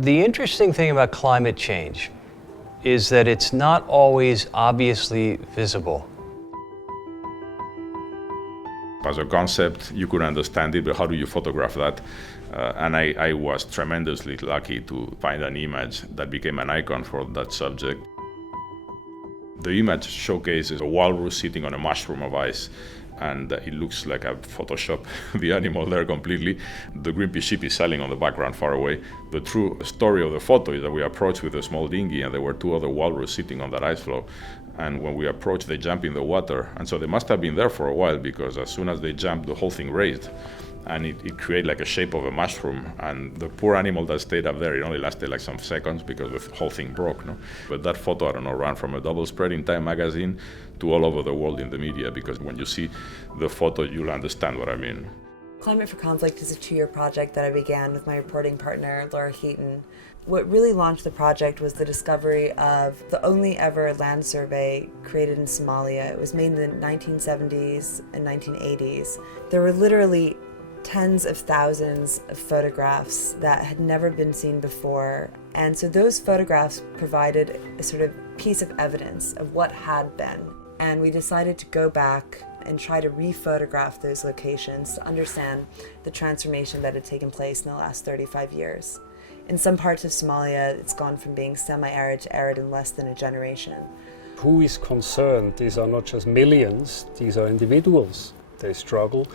The interesting thing about climate change is that it's not always obviously visible. As a concept, you could understand it, but how do you photograph that? And I was tremendously lucky to find an image that became an icon for that subject. The image showcases a walrus sitting on a mushroom of ice, and it looks like a Photoshop, the animal there completely. The Greenpeace ship is sailing on the background far away. The true story of the photo is that we approached with a small dinghy, and there were two other walrus sitting on that ice floe. And when we approached, they jumped in the water. And so they must have been there for a while, because as soon as they jumped, the whole thing raised. And it created like a shape of a mushroom. And the poor animal that stayed up there, it only lasted like some seconds because the whole thing broke. No? But that photo, I don't know, ran from a double spread in Time magazine to all over the world in the media, because when you see the photo, you'll understand what I mean. Climate for Conflict is a 2-year project that I began with my reporting partner, Laura Heaton. What really launched the project was the discovery of the only ever land survey created in Somalia. It was made in the 1970s and 1980s. There were literally tens of thousands of photographs that had never been seen before. And so those photographs provided a sort of piece of evidence of what had been. And we decided to go back and try to re-photograph those locations to understand the transformation that had taken place in the last 35 years. In some parts of Somalia, it's gone from being semi-arid to arid in less than a generation. Who is concerned? These are not just millions, these are individuals. They struggle.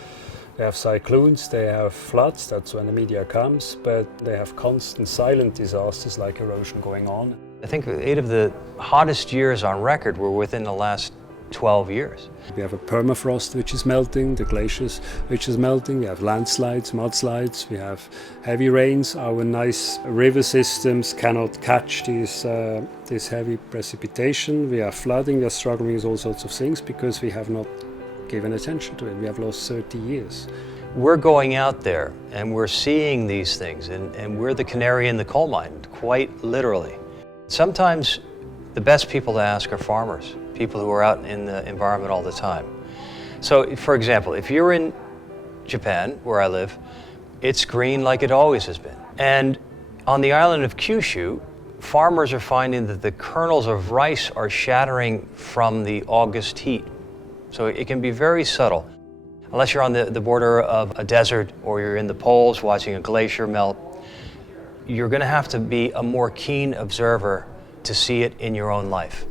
They have cyclones, they have floods, that's when the media comes, but they have constant silent disasters like erosion going on. I think 8 of the hottest years on record were within the last 12 years. We have a permafrost which is melting, the glaciers which is melting, we have landslides, mudslides, we have heavy rains. Our nice river systems cannot catch this heavy precipitation. We are flooding, we are struggling with all sorts of things because we have not given attention to it. We have lost 30 years. We're going out there and we're seeing these things, and we're the canary in the coal mine, quite literally. Sometimes the best people to ask are farmers, people who are out in the environment all the time. So, for example, if you're in Japan, where I live, it's green like it always has been. And on the island of Kyushu, farmers are finding that the kernels of rice are shattering from the August heat. So it can be very subtle. Unless you're on the border of a desert or you're in the poles watching a glacier melt, you're going to have to be a more keen observer to see it in your own life.